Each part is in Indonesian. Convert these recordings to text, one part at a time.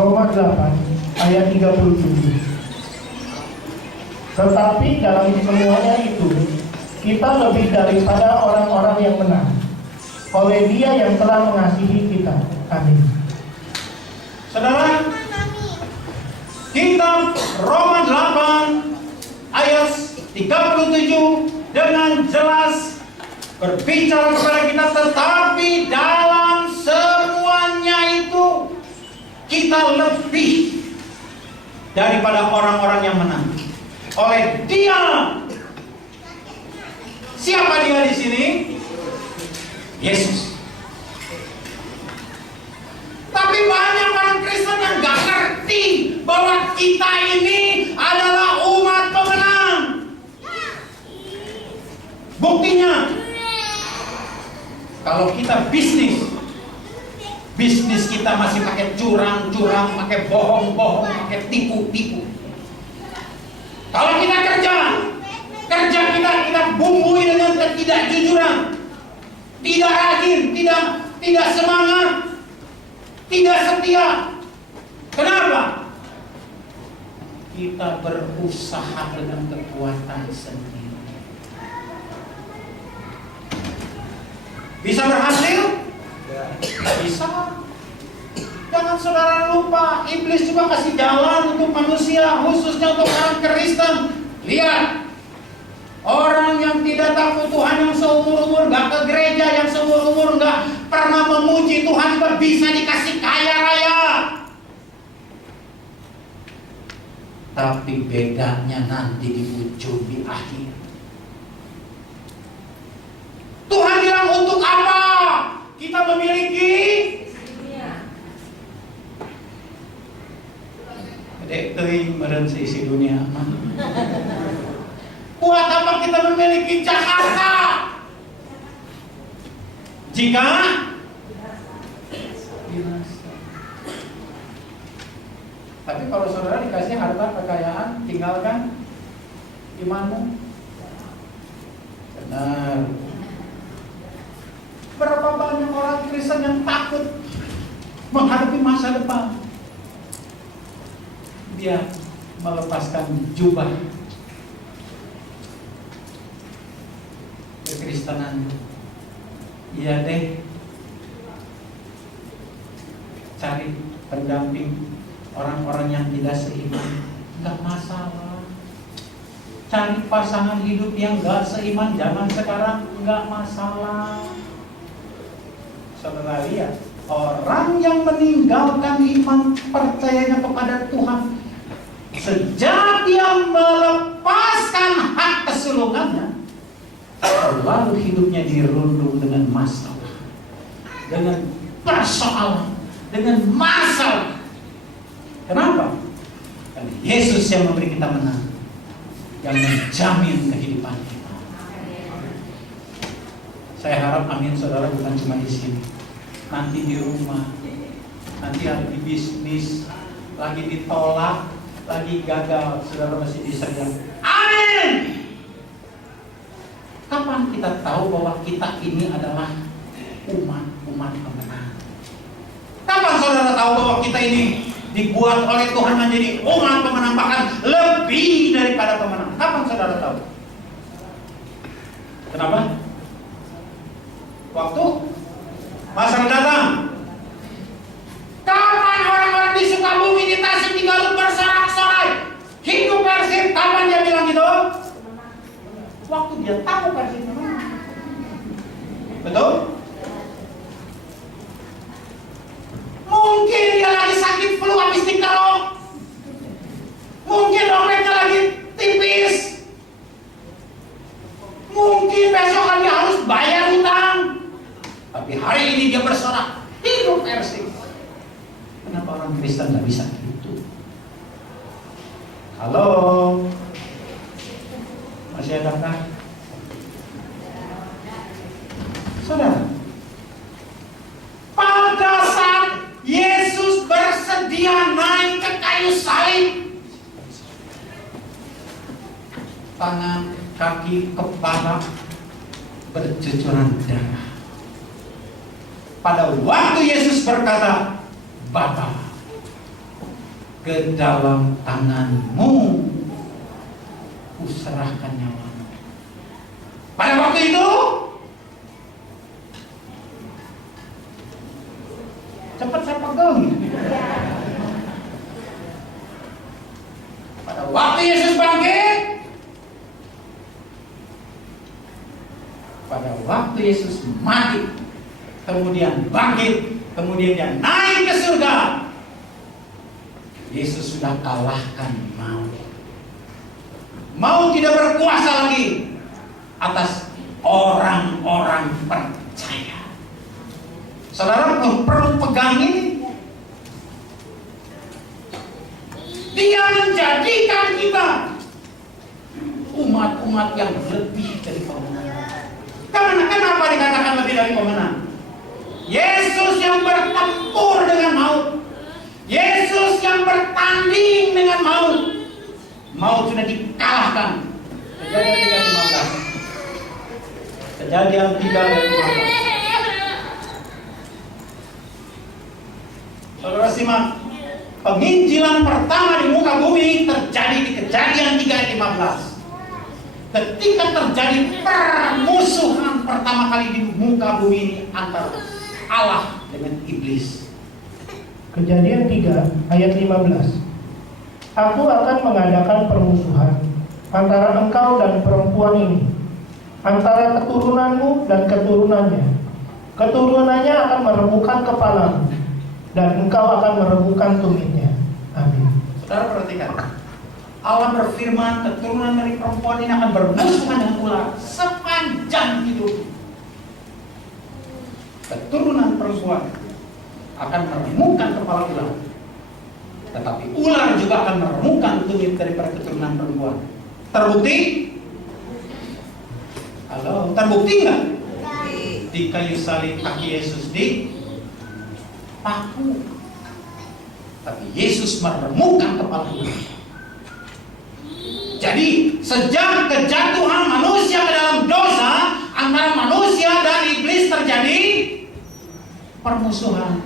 Roma 8 ayat 37. Tetapi dalam semuanya itu kita lebih daripada orang-orang yang menang oleh Dia yang telah mengasihi kita. Amin. Saudara, kitab Roma 8 ayat 37 dengan jelas berbicara kepada kita, tetapi dalam semuanya itu kita lebih daripada orang-orang yang menang oleh Dia. Siapa Dia di sini? Yesus. Tapi banyak orang Kristen yang gak ngerti bahwa kita ini adalah umat pemenang. Buktinya, kalau kita bisnis kita masih pakai curang-curang, pakai bohong-bohong, pakai tipu-tipu. Kalau kita kerja kita bumbui dengan ketidakjujuran, tidak rajin, tidak semangat, tidak setia. Kenapa? Kita berusaha dengan kekuatan sendiri. Bisa berhasil? Bisa. Jangan saudara lupa, iblis juga kasih jalan untuk manusia, khususnya untuk orang Kristen. Lihat, orang yang tidak takut Tuhan, yang seumur-umur gak ke gereja, yang seumur-umur gak pernah memuji Tuhan, bisa dikasih kaya raya. Tapi bedanya nanti di ujung, di akhir. Tuhan bilang, untuk apa kita memiliki dek teuing meureun seisi dunia. Buat apa kita memiliki Jakarta jika binasa? Tapi kalau saudara dikasih harta kekayaan, tinggalkan imanmu. Benar. Berapa banyak orang Kristen yang takut menghadapi masa depan? Dia melepaskan jubah kekristenan. Iya deh, cari pendamping orang-orang yang tidak seiman, nggak masalah. Cari pasangan hidup yang nggak seiman zaman sekarang, nggak masalah. Saudara lihat, orang yang meninggalkan iman percayanya kepada Tuhan, sejak dia melepaskan hak kesulungannya, lalu hidupnya dirundung dengan masalah, dengan persoalan, dengan masalah. Kenapa? Karena Yesus yang memberi kita menang, yang menjamin kehidupan kita. Saya harap amin saudara, bukan cuma di sini, nanti di rumah, nanti di bisnis, lagi ditolak, lagi gagal, saudara masih bisa bilang amin. Kapan kita tahu bahwa kita ini adalah umat pemenang? Kapan saudara tahu bahwa kita ini dibuat oleh Tuhan menjadi umat pemenang, bahkan lebih daripada pemenang? Kapan saudara tahu? Kenapa? Waktu masalah datang. Kapan orang-orang di Sukabumi, di Tasik, di Garut bersorak-sorai hidup Persib? Kapan dia bilang gitu? Waktu dia tahu Persib menang. Betul? Mungkin dia lagi sakit flu habis dikerok. Mungkin dompetnya lagi tipis. Mungkin besok kan dia harus bayar hutang. Tapi hari ini dia bersorak hidup Persib. Kenapa orang Kristen gak bisa gitu? Halo, masih ada kah? Saudara, pada saat Yesus bersedia naik ke kayu salib, tangan, kaki, kepala bercucuran darah. Pada waktu Yesus berkata, Bapa, ke dalam tanganmu kuserahkan nyawamu. Pada waktu itu cepat saya pegang. Pada waktu Yesus bangkit, pada waktu Yesus mati, kemudian bangkit, kemudian dia naik ke surga, Yesus sudah kalahkan maut. Maut tidak berkuasa lagi atas orang-orang percaya. Saudara perlu pegang ini. Dia menjadikan kita umat-umat yang lebih dari pemenang. Kenapa dikatakan lebih dari pemenang? Yesus yang bertempur dengan maut, Yesus yang bertanding dengan maut. Maut sudah dikalahkan. Kejadian 3:15. Kejadian 3:15. Saudara simak, penginjilan pertama di muka bumi terjadi di Kejadian 3:15. Ketika terjadi permusuhan pertama kali di muka bumi ini antara Allah dengan iblis. Kejadian 3 ayat 15. Aku akan mengadakan permusuhan antara engkau dan perempuan ini, antara keturunanmu dan keturunannya. Keturunannya akan meremukkan kepalamu, dan engkau akan meremukkan tumitnya. Amin. Saudara perhatikan, Allah berfirman keturunan dari perempuan ini akan bermusuhan dengan ular sepanjang hidup. Keturunan perempuan akan meremukkan kepala ular, tetapi ular juga akan meremukkan tumit daripada keturunan perempuan. Terbukti? Halo, terbukti nggak? Di kayu salib kaki Yesus di paku, tapi Yesus meremukkan kepala ular. Jadi sejak kejatuhan manusia ke dalam dosa, antara manusia dan iblis terjadi permusuhan.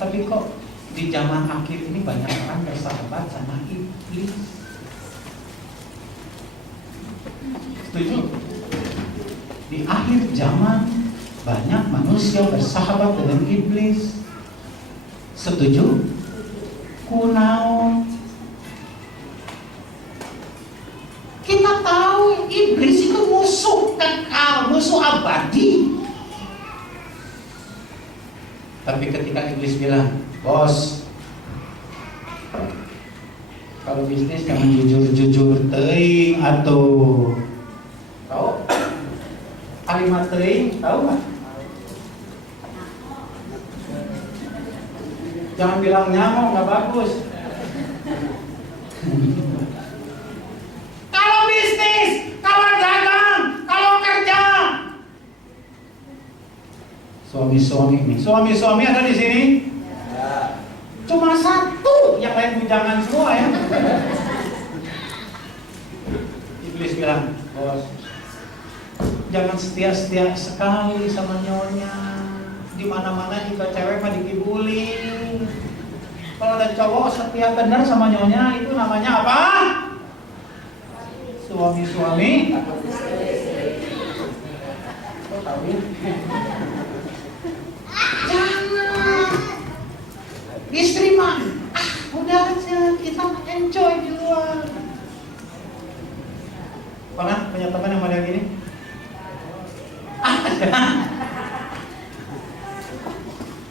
Tapi kok di zaman akhir ini banyak orang bersahabat sama iblis? Setuju? Di akhir zaman banyak manusia bersahabat dengan iblis. Setuju? Kunaon? Kita tahu iblis itu musuh kekal, musuh abadi. Tapi ketika iblis bilang, bos, kalau bisnis jangan jujur-jujur teuing atuh. Tahu? Kalimat teuing, tahu nggak? Jangan bilang nyamuk, nggak bagus. Kalau bisnis, kalau dagang, kalau kerja. Suami-suami nih, suami-suami ada di sini? Ya. Cuma satu, yang lain bujangan semua ya. Iblis bilang, bos, jangan setia-setia sekali sama nyonya. Di mana-mana juga cewek mah dikibulin. Kalau ada cowok setia benar sama nyonya, itu namanya apa? Suami-suami. Kok tahu ya? Jangan. Istri mah, udah aja kita enjoy di luar. Pernah punya teman yang model gini?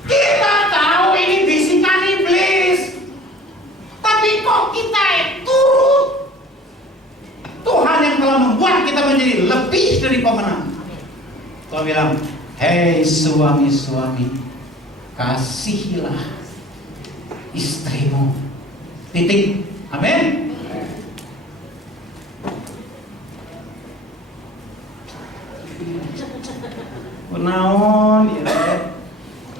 Kita tahu ini bisikan iblis, tapi kok kita turut? Tuhan yang telah membuat kita menjadi lebih dari pemenang. Tuhan bilang, hei suami-suami, kasihilah istrimu. Titik. Amin. Kunaon ya?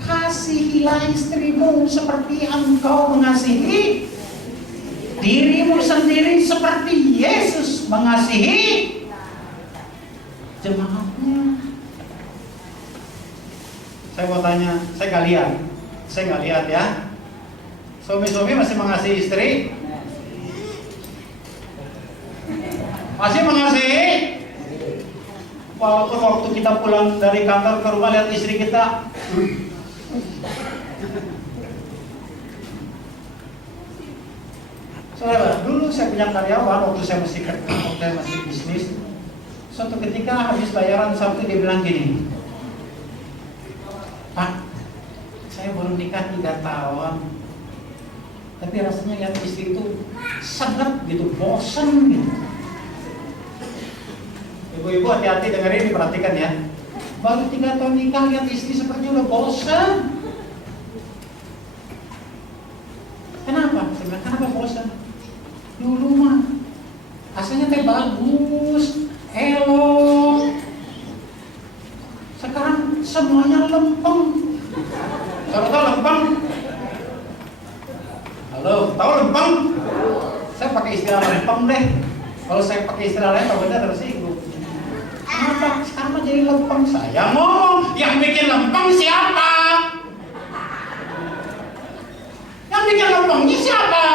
Kasihilah istrimu seperti engkau mengasihi dirimu sendiri, seperti Yesus mengasihi jemaatnya. Saya mau tanya, saya nggak lihat ya. Suami-suami masih mengasihi istri? Masih mengasihi? Walaupun waktu kita pulang dari kantor ke rumah lihat istri kita, saudara, dulu saya punya karyawan waktu saya masih kerja, waktu saya masih bisnis. Suatu ketika habis bayaran Sabtu dia bilang gini, Pak, saya baru nikah 3 tahun, tapi rasanya lihat istri itu sangat gitu, bosan gitu. Ibu-ibu hati-hati dengerin, diperhatikan ya. Baru 3 tahun nikah lihat istri seperti udah bosan. Kenapa? Saya bilang, kenapa bosan? Dulu mah asalnya teh bagus, elok. Sekarang semuanya lempeng. Tahu lempeng? Halo, tahu lempeng? Saya pakai istilah lempeng deh. Kalau saya pakai istilah lain, tahu benar tersinggung. Kenapa? Sekarang mah jadi lempeng. Saya ngomong, yang bikin lempeng siapa? Yang bikin lempengnya siapa?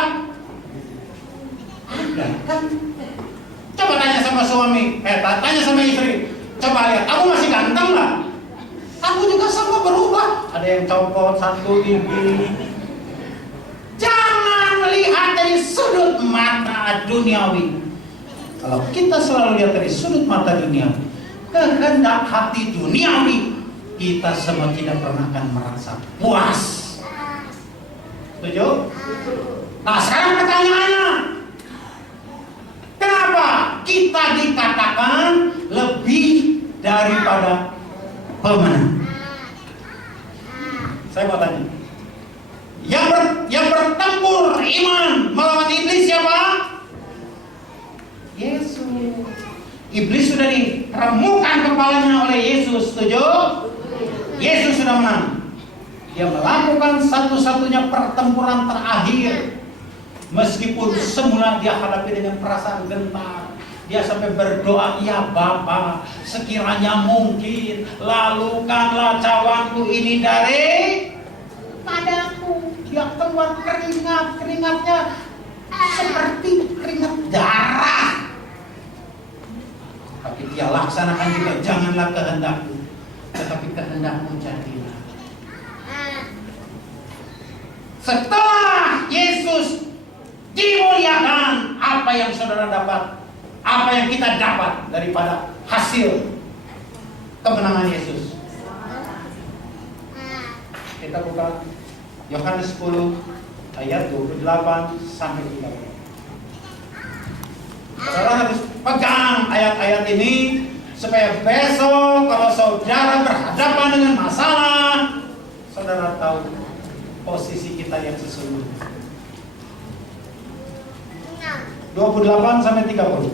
Ada kan? Coba tanya sama suami, tanya sama istri. Coba lihat, aku masih ganteng nggak? Aku juga sama berubah. Ada yang copot 1 gigi. Jangan melihat dari sudut mata duniawi. Kalau kita selalu lihat dari sudut mata dunia, kehendak hati duniawi, kita semua tidak pernah akan merasa puas. Setuju? Nah, sekarang pertanyaannya, kenapa kita dikatakan lebih daripada pemenang? Saya mau tanya, yang bertempur iman melawan iblis siapa? Yesus. Iblis sudah diremukkan kepalanya oleh Yesus, setuju? Yesus sudah menang. Dia melakukan satu-satunya pertempuran terakhir. Meskipun semula dia hadapi dengan perasaan gentar, dia sampai berdoa, ya Bapa, sekiranya mungkin, lalukanlah cawanku ini dari padaku. Dia keluar keringatnya seperti keringat darah. Tapi dia laksanakan juga, janganlah kehendakku, tetapi kehendakmu jadilah. Setelah Yesus dimuliakan, apa yang saudara dapat? Apa yang kita dapat daripada hasil kemenangan Yesus? Kita buka Yohanes 10 ayat 28 sampai 30. Saudara harus pegang ayat-ayat ini supaya besok kalau saudara berhadapan dengan masalah, saudara tahu posisi kita yang sesungguhnya. 28 sampai 30.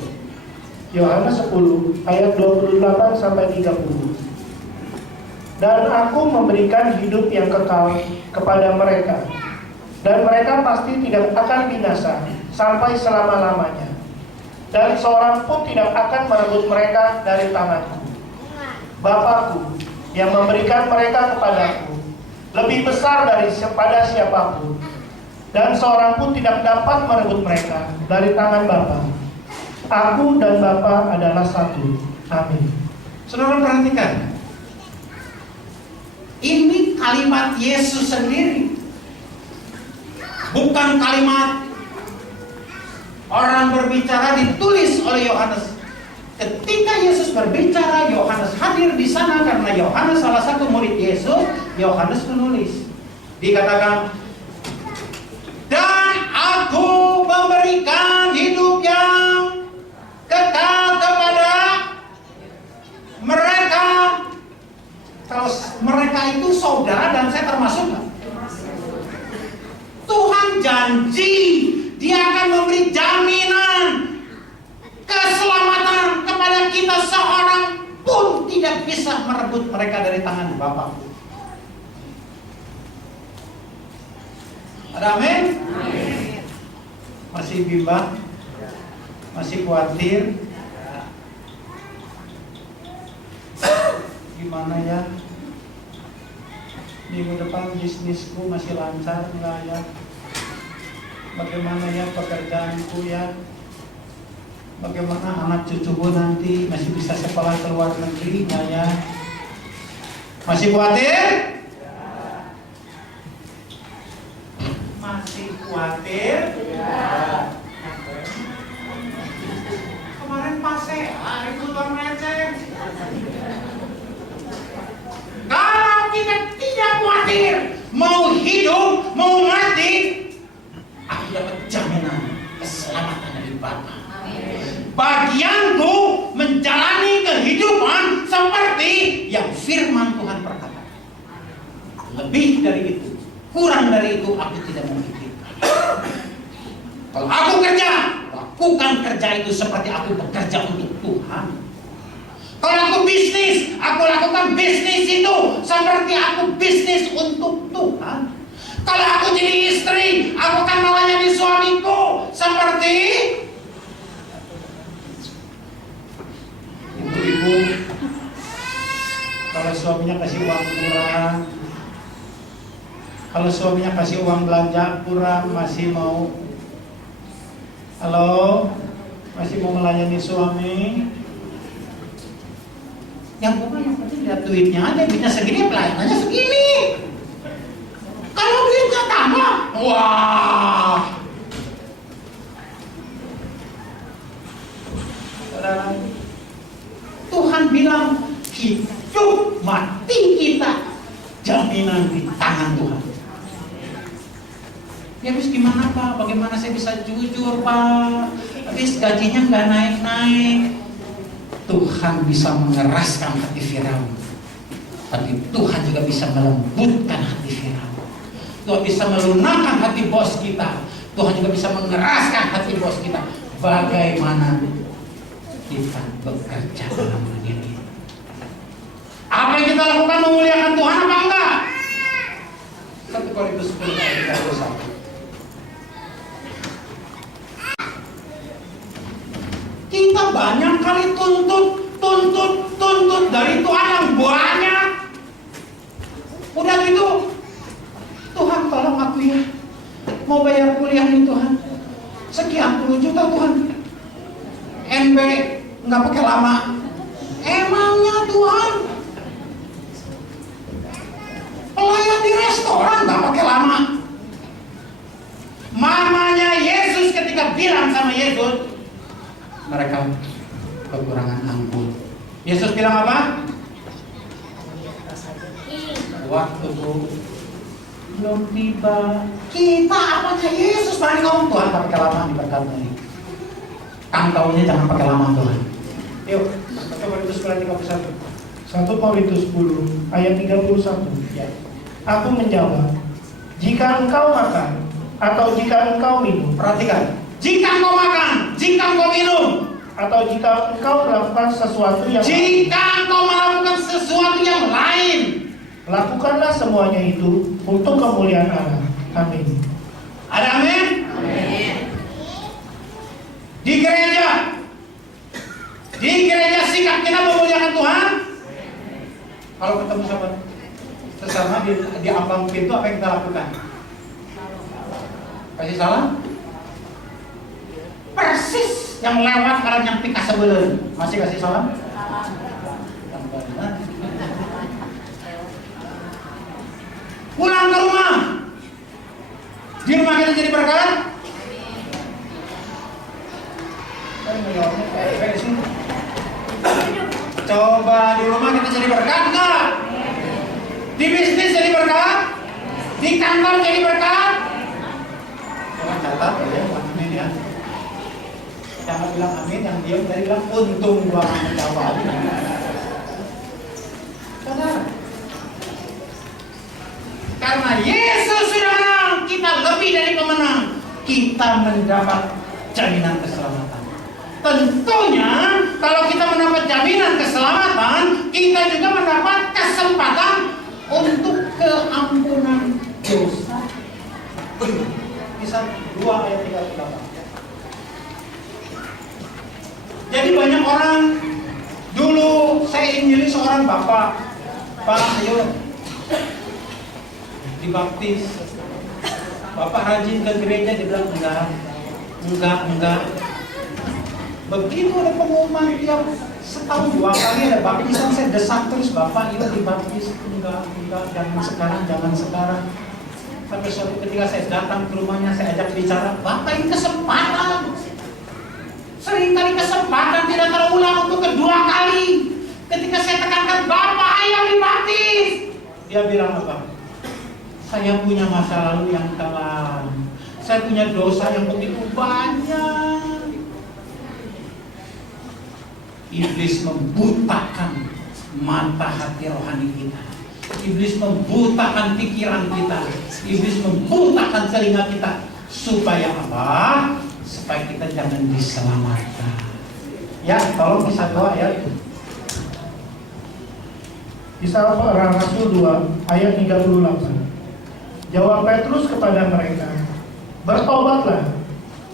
Yohanes 10 ayat 28 sampai 30. Dan aku memberikan hidup yang kekal kepada mereka, dan mereka pasti tidak akan binasa sampai selama-lamanya, dan seorang pun tidak akan merebut mereka dari tanganku. Bapakku yang memberikan mereka kepadaku lebih besar daripada siapapun, dan seorang pun tidak dapat merebut mereka dari tangan Bapa. Aku dan Bapa adalah satu. Amin. Saudara perhatikan, ini kalimat Yesus sendiri, bukan kalimat orang berbicara ditulis oleh Yohanes. Ketika Yesus berbicara, Yohanes hadir di sana karena Yohanes salah satu murid Yesus. Yohanes menulis, dikatakan, dan aku memberikan hidup yang kekal kepada mereka. Kalau mereka itu saudara dan saya termasuk nggak? Tuhan janji Dia akan memberi jaminan keselamatan kepada kita, seorang pun tidak bisa merebut mereka dari tangan Bapakku. Ada amin? Masih bimbang? Masih khawatir? Gimana ya? Minggu depan bisnisku masih lancar nggak ya? Bagaimana ya pekerjaanku ya? Bagaimana anak cucuku nanti masih bisa sekolah ke luar negeri nggak ya? Masih khawatir? Masih khawatir? Kemarin pas ribut orang receh. Kalau kita tidak khawatir, mau hidup, mau mati, aku dapat jaminan keselamatan dari Bapa. Bagianku menjalani kehidupan seperti yang firman Tuhan berkata. Lebih dari itu, kurang dari itu aku tidak memikirkan. Kalau aku kerja, lakukan kerja itu seperti aku bekerja untuk Tuhan. Kalau aku bisnis, aku lakukan bisnis itu seperti aku bisnis untuk Tuhan. Kalau aku jadi istri, aku akan melayani suamiku seperti ibu-ibu. Kalau suaminya kasih uang kurang, kalau suaminya kasih uang belanja kurang, masih mau, halo, masih mau melayani suami. Yang bukan, yang penting lihat duitnya aja, duitnya segini, pelayanannya segini. Kalau duitnya tambah, wah. Saudara, Tuhan bilang hidup mati kita jaminan di tangan Tuhan. Ya habis gimana Pak? Bagaimana saya bisa jujur Pak? Habis gajinya nggak naik-naik. Tuhan bisa mengeraskan hati Firaun, tapi Tuhan juga bisa melembutkan hati Firaun. Tuhan bisa melunakkan hati bos kita. Tuhan juga bisa mengeraskan hati bos kita. Bagaimana kita bekerja dalam dunia ini? Apa yang kita lakukan memuliakan Tuhan apa enggak? 1 Korintus 10 ayat 31. Kita banyak kali tuntut dari Tuhan yang banyak. Udah gitu, Tuhan tolong aku ya, mau bayar kuliah nih Tuhan, sekian puluh juta Tuhan. NB nggak pakai lama. Emangnya Tuhan pelayan di restoran nggak pakai lama? Mamanya Yesus ketika bilang sama Yesus, mereka kekurangan anggur. Yesus bilang apa? Waktuku belum tiba. Kita apanya Yesus berani ngomong Tuhan tak pakai lama di berkatmu ini. Kantaunya jangan pakai lama Tuhan. Yuk, 1 Korintus 10 1 Korintus 10 ayat 31. Ya. Aku menjawab, jika engkau makan atau jika engkau minum, Perhatikan, jika engkau makan, jika engkau minum, atau jika engkau melakukan sesuatu yang jika engkau melakukan sesuatu yang lain, lakukanlah semuanya itu untuk kemuliaan Allah. Amin. ada amin? Amin. Di gereja sikap kita memuliakan Tuhan. Kalau ketemu sama sesama di ambang pintu, apa yang kita lakukan? Kasih salam? Persis yang lewat karena yang pika sebelum. Masih kasih salam? Pulang ke rumah. Di rumah kita jadi berkat. Coba di rumah kita jadi berkat enggak? Di bisnis jadi berkat? Di kantor jadi berkat? Jangan catat ya, amin ya. Jangan bilang amin, yang diam tadi bilang untung gua menjawab. Saudara, karena Yesus sudah menang, kita lebih dari pemenang. Kita mendapat jaminan keselamatan. Tentunya kalau kita mendapat jaminan keselamatan, kita juga mendapat kesempatan untuk keampunan dosa. Bisa 2 ayat 38. Jadi banyak orang dulu saya injili seorang bapak, Pak ayo dibaptis. Bapak rajin ke gereja, dia bilang enggak. Begitu ada pengumuman tiap setahun 2 kali ada baptisan, saya desak terus, Bapak yuk dibaptis. Enggak, jangan sekarang. Sampai suatu ketika saya datang ke rumahnya, saya ajak bicara, Bapak ini kesempatan. Seringkali kesempatan tidak terulang untuk kedua kali. Ketika saya tekankan, Bapak ayo dibaptis. Dia bilang apa? Saya punya masa lalu yang kelam. Saya punya dosa yang begitu banyak. Iblis membutakan mata hati rohani kita. Iblis membutakan pikiran kita. Iblis membutakan telinga kita. Supaya apa? Supaya kita jangan diselamatkan. Ya, tolong bisa doa ya. Kisah Para Rasul 2 ayat 38. Jawab Petrus kepada mereka, bertobatlah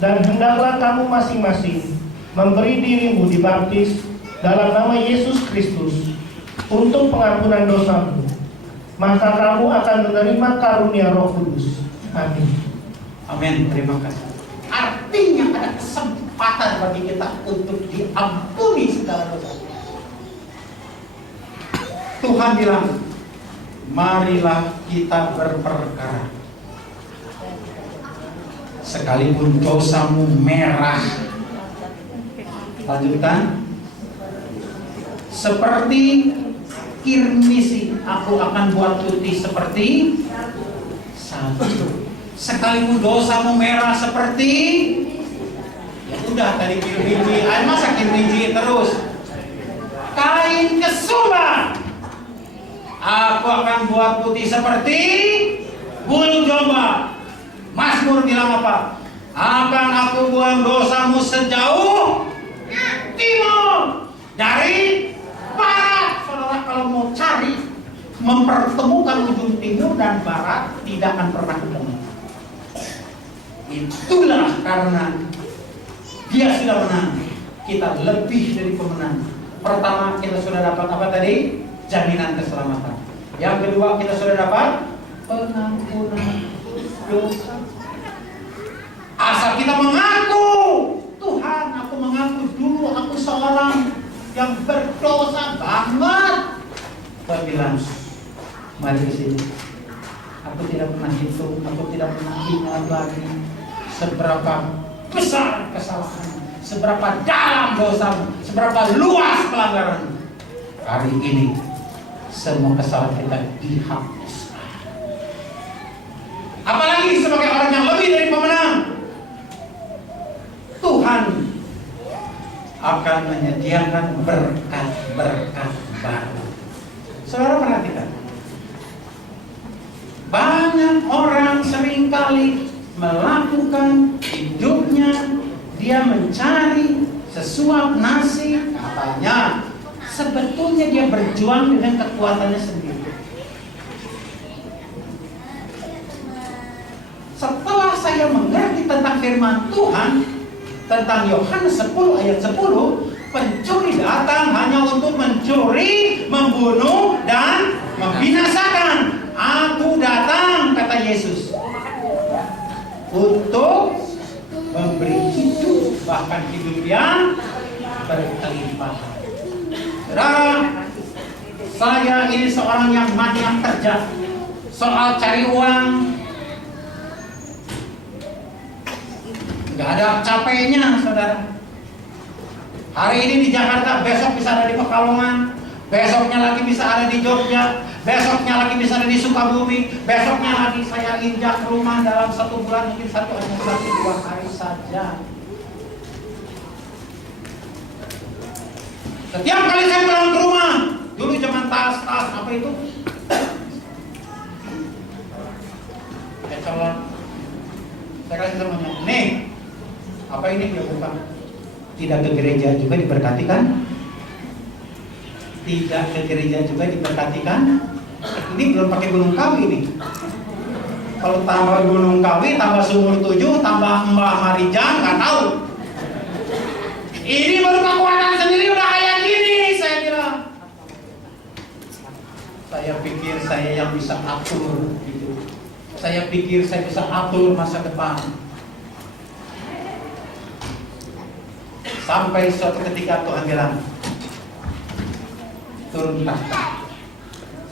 dan hendaklah kamu masing-masing memberi dirimu dibaptis dalam nama Yesus Kristus untuk pengampunan dosamu, maka kamu akan menerima karunia Roh Kudus. Amin. Amin. Terima kasih. Artinya ada kesempatan bagi kita untuk diampuni segala dosa. Tuhan bilang, marilah kita berperkara. Sekalipun dosamu merah, lanjutkan, seperti kirmisi, aku akan buat putih seperti salju. Sekalipun dosamu merah seperti, ya udah tadi kirmiji, masa kirmiji terus, kain kesumba, aku akan buat putih seperti bulu domba. Mazmur bilang apa? Akan aku buang dosamu sejauh timur dari barat. Saudara kalau mau cari mempertemukan ujung timur dan barat, tidak akan pernah ketemu. Itulah karena Dia sudah menang, kita lebih dari pemenang. Pertama, kita sudah dapat apa tadi? Jaminan keselamatan. Yang kedua, kita sudah dapat pengampunan dosa. Asal kita mengaku, Tuhan, aku mengaku dulu aku seorang yang berdosa banget. Tuhan bilang, mari ke sini. Aku tidak pernah hitung, aku tidak pernah ingat lagi seberapa besar kesalahan, seberapa dalam dosamu, seberapa luas pelanggaran. Hari ini semua kesalahan kita dihapuskan. Apalagi sebagai orang yang lebih dari pemenang, Tuhan akan menyediakan berkat-berkat baru. Saudara perhatikan, banyak orang seringkali melakukan hidupnya, dia mencari sesuap nasi, katanya sebetulnya dia berjuang dengan kekuatannya sendiri. Setelah saya mengerti tentang firman Tuhan, tentang Yohanes 10 ayat 10, pencuri datang hanya untuk mencuri, membunuh, dan membinasakan. Aku datang, kata Yesus, untuk memberi hidup, bahkan hidup yang berkelimpahan. Saudara, saya ini seorang yang maniak kerja. Soal cari uang nggak ada capeknya, saudara. Hari ini di Jakarta, besok bisa ada di Pekalongan, besoknya lagi bisa ada di Jogja, besoknya lagi bisa ada di Sukabumi, besoknya lagi saya injak rumah dalam 1 bulan, mungkin 1-2 hari saja. Setiap kali saya pulang ke rumah, dulu zaman tas apa itu? Ecelon. Saya kasih temannya, nih, apa ini dia buka? Tidak ke gereja juga diberkati kan? Tidak ke gereja juga diberkati kan? Ini belum pakai gunung kawi nih. Kalau tambah gunung kawi, tambah sumur 7, tambah Mbah Marijan, nggak tahu. Ini baru kekuatan sendiri udah kayak gini, saya bilang. Saya pikir saya yang bisa atur gitu. Saya pikir saya bisa atur masa depan. Sampai suatu ketika Tuhan bilang, turun tahta.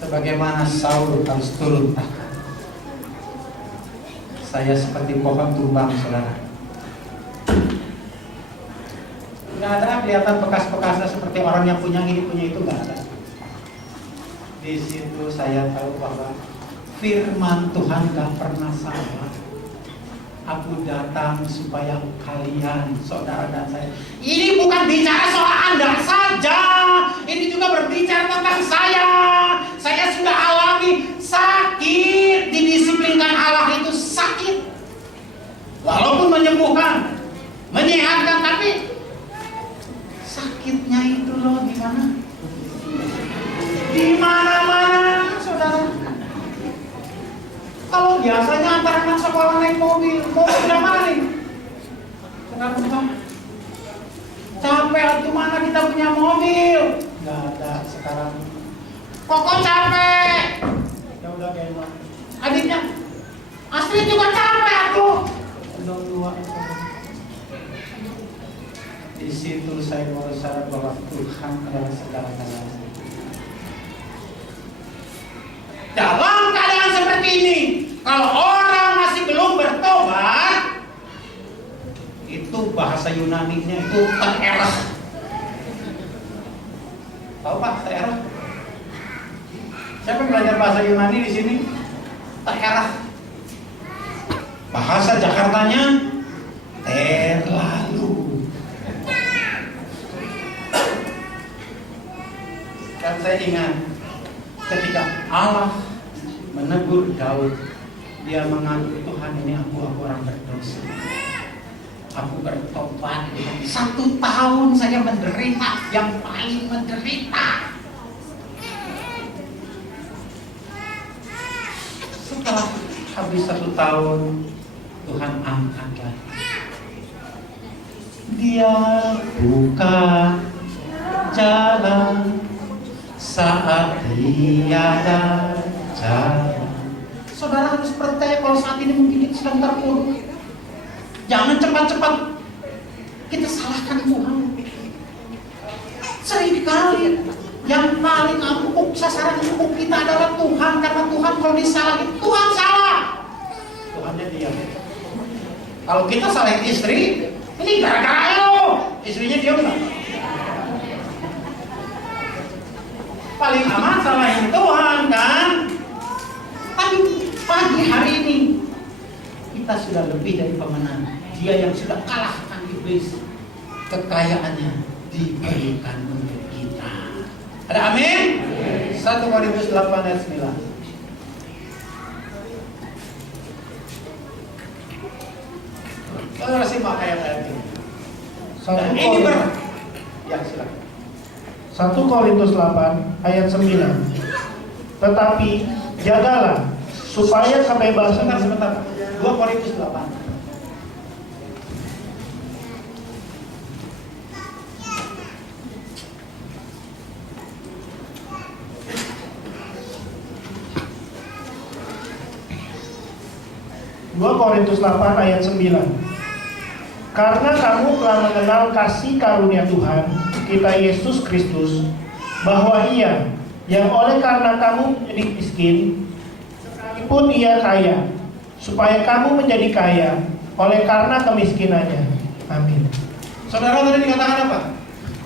Sebagaimana Saul harus turun tahta. Saya seperti pohon tumbang, saudara. Nggak ada kelihatan bekas-bekasnya seperti orang yang punya ini, punya itu, nggak ada. Di situ saya tahu bahwa firman Tuhan nggak pernah salah. Aku datang supaya kalian, saudara dan saya. Ini bukan bicara soal Anda saja. Ini juga berbicara tentang saya. Saya sudah alami sakit. Didisiplinkan Allah itu sakit. Walaupun menyembuhkan, menyehatkan, tapi sakitnya itu loh gimana? Di mana-mana, saudara. Kalau biasanya antar anak sekolah naik mobil udah mana nih? Sekarang bukan. Capek atau mana kita punya mobil? Nggak ada sekarang. Koko capek. Ya udah gendong. Adiknya, Astrid juga capek atuh. Gendong dua. Di situ saya mau sadar bahwa Tuhan adalah segala-galanya. Dalam keadaan seperti ini, kalau orang masih belum bertobat, itu bahasa Yunani-nya itu tererah. Tahu Pak, tererah? Siapa yang belajar bahasa Yunani di sini? Tererah. Bahasa Jakartanya terlalu. Dan saya ingat ketika Allah menegur Daud, dia mengaku, Tuhan ini aku orang berdosa. Aku bertobat. 1 tahun saya menderita, yang paling menderita. Setelah habis 1 tahun, Tuhan angkat lagi. Dia buka jalan saat tiada jalan. Saudara harus percaya kalau saat ini mungkin kita sedang terpuruk. Jangan cepat-cepat kita salahkan Tuhan. Seringkali yang paling empuk, sasaran empuk kita adalah Tuhan. Karena Tuhan kalau disalahin, Tuhan salah. Tuhannya diam. Kalau kita salahin istri, ini gara-gara lo. Istrinya diam nggak? Paling aman salahin Tuhan kan? Tapi pagi hari ini kita sudah lebih dari pemenang. Dia yang sudah kalahkan iblis, kekayaannya diberikan untuk kita. Ada amin? 1 Korintus 8 ayat 9. Saudara simak ayat-ayat ini. Ya silakan. 1 Korintus 8 ayat 9. Tetapi jagalah supaya kebebasan. Sebentar. 2 Korintus 8. Korintus 8 ayat 9. Karena kamu telah mengenal kasih karunia Tuhan kita Yesus Kristus, bahwa Ia yang oleh karena kamu menjadi miskin, sekalipun Ia kaya, supaya kamu menjadi kaya oleh karena kemiskinannya. Amin. Saudara tadi dikatakan apa?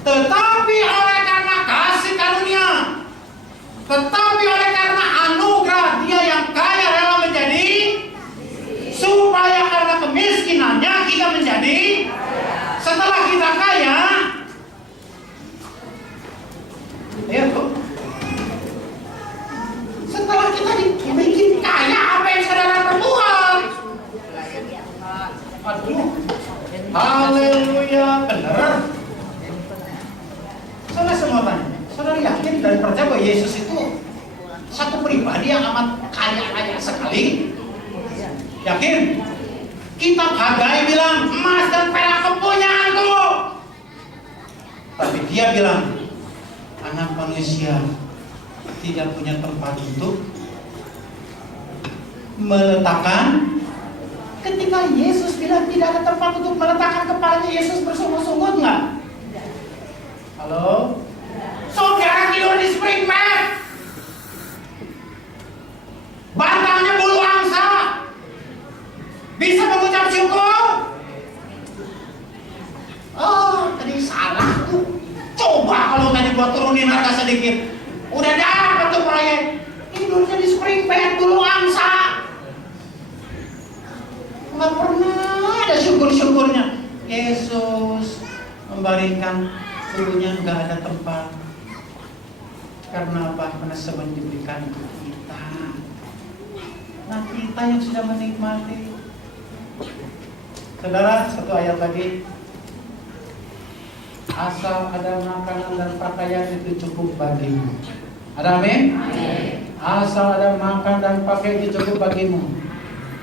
Tetapi oleh karena kasih karunia, tetapi oleh karena anugerah Dia yang kaya rela menjadi, supaya karena kemiskinannya kita menjadi, setelah kita kaya, ya tuh, setelah kita dibikin kaya, apa yang saudara perbuat? Aduh, haleluya, benar. Saudara semua tanya, saudara yakin dan percaya bahwa Yesus itu satu pribadi yang amat kaya raya sekali? Yakin? Kitab Hagai bilang emas dan perak kepunyaanku. Tapi dia bilang anak manusia tidak punya tempat untuk meletakkan. Ketika Yesus bilang tidak ada tempat untuk meletakkan kepalanya, Yesus bersungguh-sungguh nggak? Halo? Saudara tidur di spring bed, batangnya bulu angsa, bisa mengucap syukur? Oh, tadi salah tuh. Coba kalau tadi gua turunin harga sedikit, udah dapat tuh proyek. Tidurnya di spring bed bulu angsa, nggak pernah ada syukur-syukurnya. Yesus membaringkan tubuhnya, nggak ada tempat. Karena apa? Karena semen diberikan untuk kita. Nah, kita yang sudah menikmati. Saudara, satu ayat lagi. Asal ada makanan dan pakaian itu cukup bagimu. Ada amin? Asal ada makan dan pakaian itu cukup bagimu.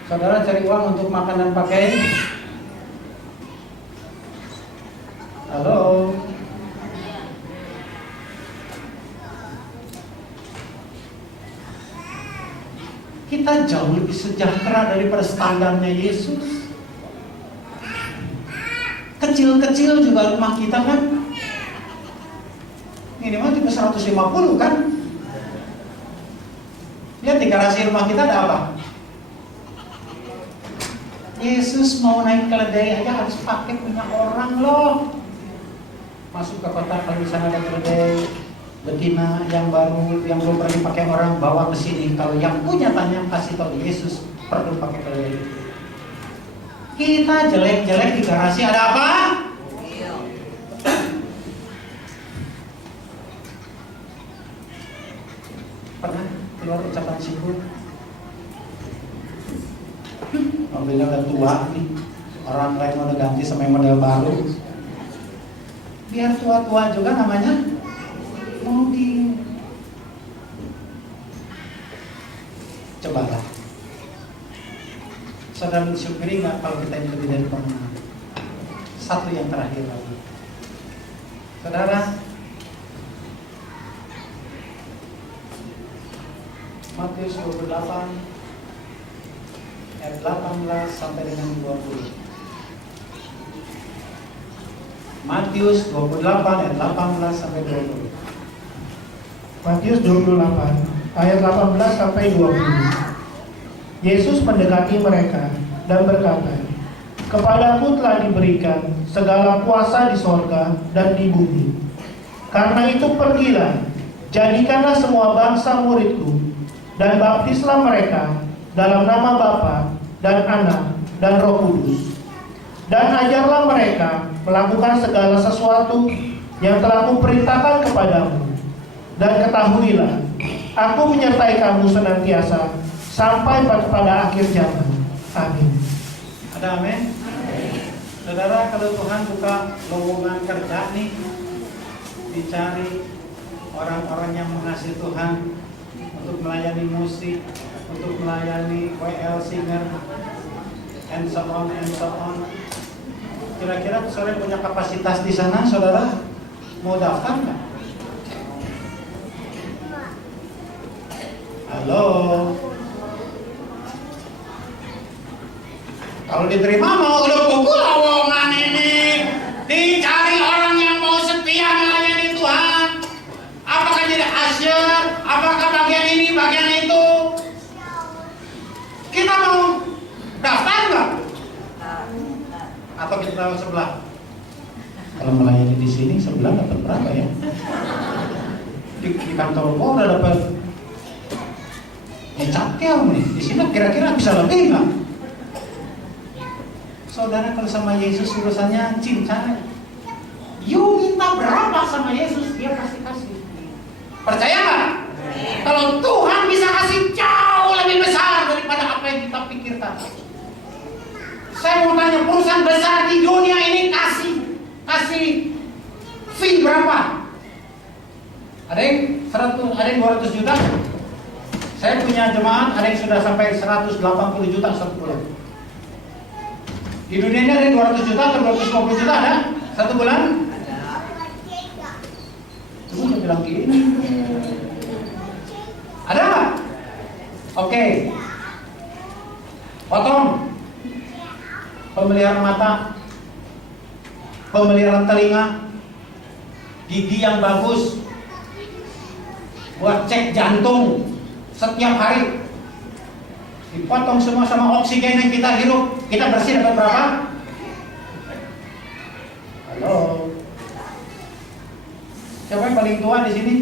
Saudara cari uang untuk makan dan pakaian? Halo? Kita jauh lebih sejahtera daripada standarnya Yesus. Kecil-kecil juga rumah kita kan minimal cuma 150 kan. Lihat di garasi rumah kita ada apa? Yesus mau naik keledai aja harus pakai punya orang loh. Masuk ke kota, kalau di sana ada keledai betina yang baru, yang belum pernah dipakai orang, bawa ke sini. Kalau yang punya tanya, kasih tahu Yesus perlu pakai keledai. Kita jelek-jelek di garasi ada apa? Pernah keluar ucapan syukur? Mobilnya udah tua nih, orang lain udah ganti sama yang model baru. Biar tua-tua juga namanya mobil. Cobalah. Saudara mensyukuri nggak kalau kita ini lebih dari pemenang? Satu yang terakhir lagi. Saudara, Matius 28 ayat 18 sampai dengan 20. Matius 28 ayat 18 sampai 20. Matius 28 ayat 18 sampai 20. Yesus mendekati mereka dan berkata, "Kepadaku telah diberikan segala kuasa di sorga dan di bumi. Karena itu pergilah, jadikanlah semua bangsa muridku, dan baptislah mereka dalam nama Bapa dan Anak dan Roh Kudus. Dan ajarlah mereka melakukan segala sesuatu yang telah kuperintahkan kepadamu. Dan ketahuilah, aku menyertai kamu senantiasa sampai pada akhir zaman." Amin. Ada amin? Saudara, kalau Tuhan buka lowongan kerja nih, dicari orang-orang yang mengasihi Tuhan untuk melayani musik, untuk melayani WL singer, and so on, and so on. Kira-kira saudara punya kapasitas di sana, saudara mau daftar nggak? Halo? Kalau diterima mau udah pukul lowongan ini. Dicari orang yang mau setia melayani Tuhan. Apakah jadi usher? Apakah bagian ini, bagian itu? Kita mau daftar nggak? Atau kita tahu sebelah? Kalau melayani di sini sebelah dapat berapa ya? Di kantor gua udah dapat capkel nih. Di sini kira-kira bisa lebih nggak? Saudara, kalau sama Yesus urusannya cinta. You minta berapa sama Yesus, dia pasti kasih. Percaya nggak? Kalau Tuhan bisa kasih jauh lebih besar daripada apa yang kita pikirkan. Saya mau tanya, perusahaan besar di dunia ini kasih fee berapa? Ada yang 100, ada yang 200 juta. Saya punya jemaat, ada yang sudah sampai 180 juta satu bulan. Di dunia ini ada yang 200 juta atau 250 juta ada? Satu bulan? Cuma saya bilang gini. Ada nggak? Oke. pemeliharaan mata, pemeliharaan telinga, gigi yang bagus, buat cek jantung setiap hari, dipotong semua sama oksigen yang kita hirup. Kita bersih dapat berapa? Halo, siapa yang paling tua di sini?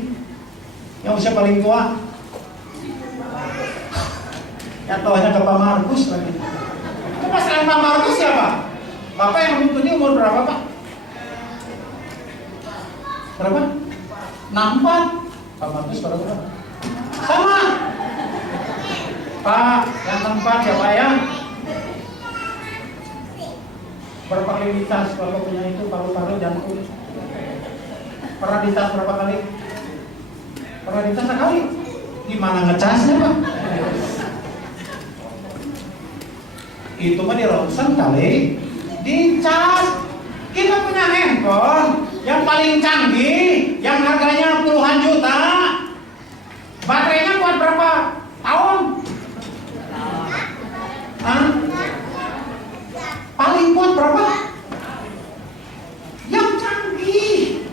Yang usia paling tua? Yang tuanya ke Pak Markus lagi. Itu masalah Pak Markus siapa? Bapak yang ini umur berapa Pak? Berapa? 64. Pak Markus berapa? Sama. Pak, yang 64 ya Pak ya? Berapa kali ditas Bapak punya itu paru-paru jantung? Pernah ditas berapa kali? Pernah ditas sekali? Gimana ngecasnya Pak? Itu mah di ronsen kali, dicas. Kita punya handphone yang paling canggih, yang harganya puluhan juta. Baterainya kuat berapa tahun? Hah? Paling kuat berapa? Yang canggih.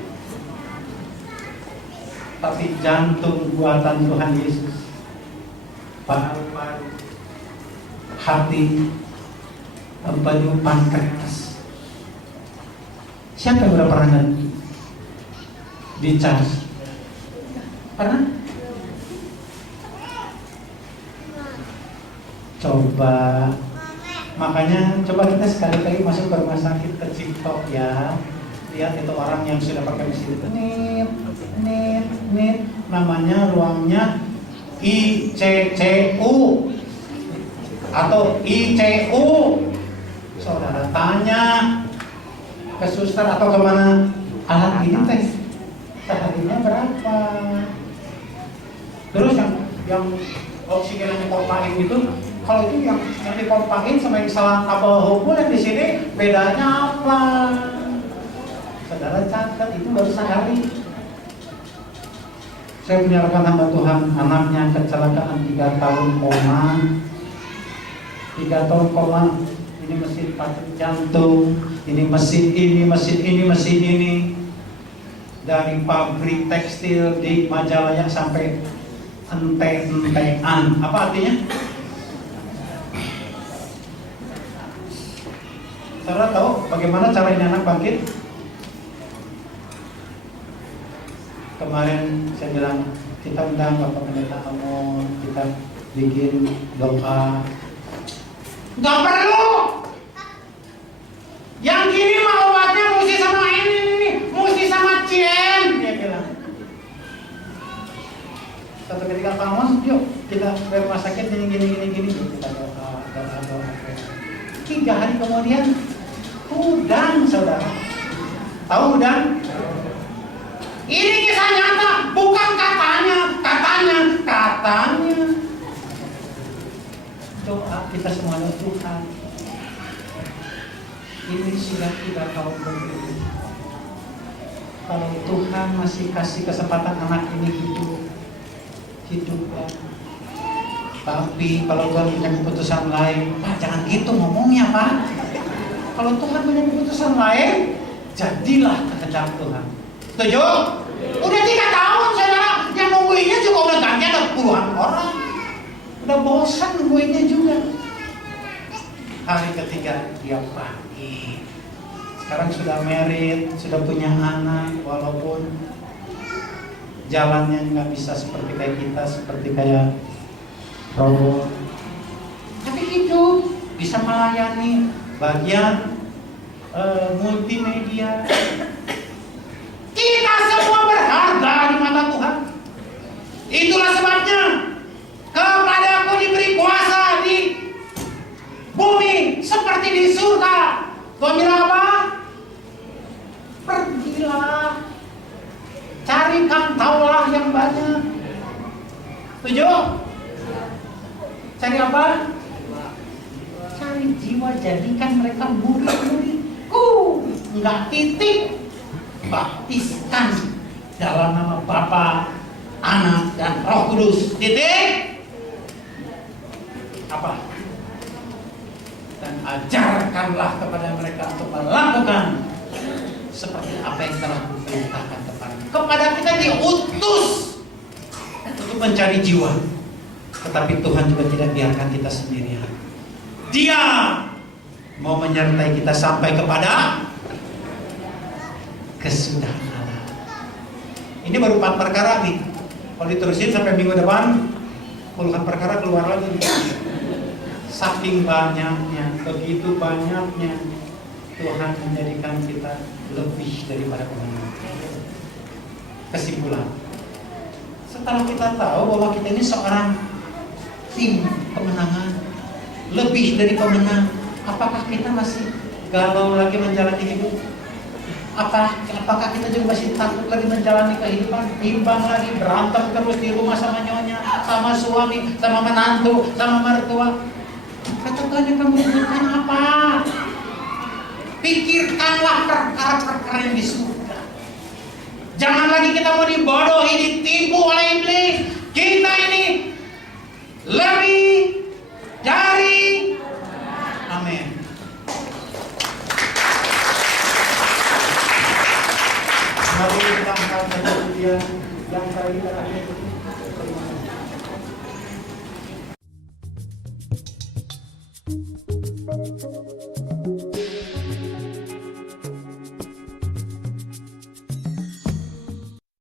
Tapi jantung buatan Tuhan Yesus, paru-paru, hati, baju pankreas. Siapa yang udah pernah dicas? Pernah? Coba. Makanya coba kita sekali-kali masuk ke rumah sakit ke TikTok ya. Lihat itu orang yang sudah pakai mesin itu. Nit. Namanya ruangnya ICCU atau ICU. Saudara tanya ke suster atau kemana, alat ini teh seharinya berapa? Terus yang oksigen yang dipompain itu, kalau itu yang dipompain sama yang salah kabel hubung yang di sini bedanya apa? Saudara catat itu baru sehari. Saya punya rekan hamba Tuhan, anaknya kecelakaan 3 tahun koma. 3 tahun koma. Ini mesin pacu jantung, ini mesin ini. Dari pabrik tekstil di Majalaya sampai ente-entean. Apa artinya? Saudara tahu bagaimana cara ini anak bangkit? Kemarin saya bilang, kita undang Bapak Pendeta Amon, kita bikin doa. Gak perlu. Yang gini mah obatnya mesti sama ini, mesti sama Cien, dia bilang. Satu ketika Pak Amon, yuk kita ke rumah sakit gini. Kita doa. 3 hari kemudian, udang saudara. Tahu udang? Ini kisah nyata, bukan katanya. Doa kita semuanya Tuhan. Ini sudah 3 tahun lebih. Kalau Tuhan masih kasih kesempatan anak ini hidup ya. Tapi kalau Tuhan punya keputusan lain, Pak jangan gitu ngomongnya Pak. Kalau Tuhan punya keputusan lain, jadilah kehendak Tuhan. Setuju? Udah 3 tahun saudara, yang nungguinnya juga udah ganti ada puluhan orang. Udah bosan nungguinnya juga. Hari ketiga dia bangkit. Sekarang sudah married, sudah punya anak, walaupun jalannya nggak bisa seperti kayak kita, seperti kayak robot. Tapi hidup, bisa melayani bagian multimedia. Kita semua berharga di mata Tuhan. Itulah sebabnya kepadaku diberi kuasa di bumi seperti di surga. Tuhan bilang apa? Pergilah, carikan taulah yang banyak. Setuju? Cari apa? Cari jiwa, jadikan mereka murid-muridku. Enggak titik. Baptiskan dalam nama Bapa, Anak, dan Roh Kudus. Titik. Apa? Dan ajarkanlah kepada mereka untuk melakukan seperti apa yang telah kuperintahkan kepada kita diutus untuk mencari jiwa. Tetapi Tuhan juga tidak biarkan kita sendirian. Dia mau menyertai kita sampai kepada kesudahan Allah. Ini baru 4 perkara nih. Kalau diterusin sampai minggu depan, puluhan perkara keluar lagi. Saking banyaknya, begitu banyaknya, Tuhan menjadikan kita lebih daripada pemenang. Kesimpulan, setelah kita tahu bahwa kita ini seorang tim kemenangan, lebih dari pemenang, apakah kita masih galau lagi menjalani hidup? Apakah kita juga masih takut lagi menjalani kehidupan, bimbang lagi, berantem terus di rumah sama nyonya, sama suami, sama menantu, sama mertua? Kata Tuhan yang kamu butuhkan apa? Pikirkanlah perkara-perkara yang di surga. Jangan lagi kita mau dibodohi, ditipu oleh iblis. Kita ini lebih dari amin. Mari kita angkat kemudian yang kali terakhir.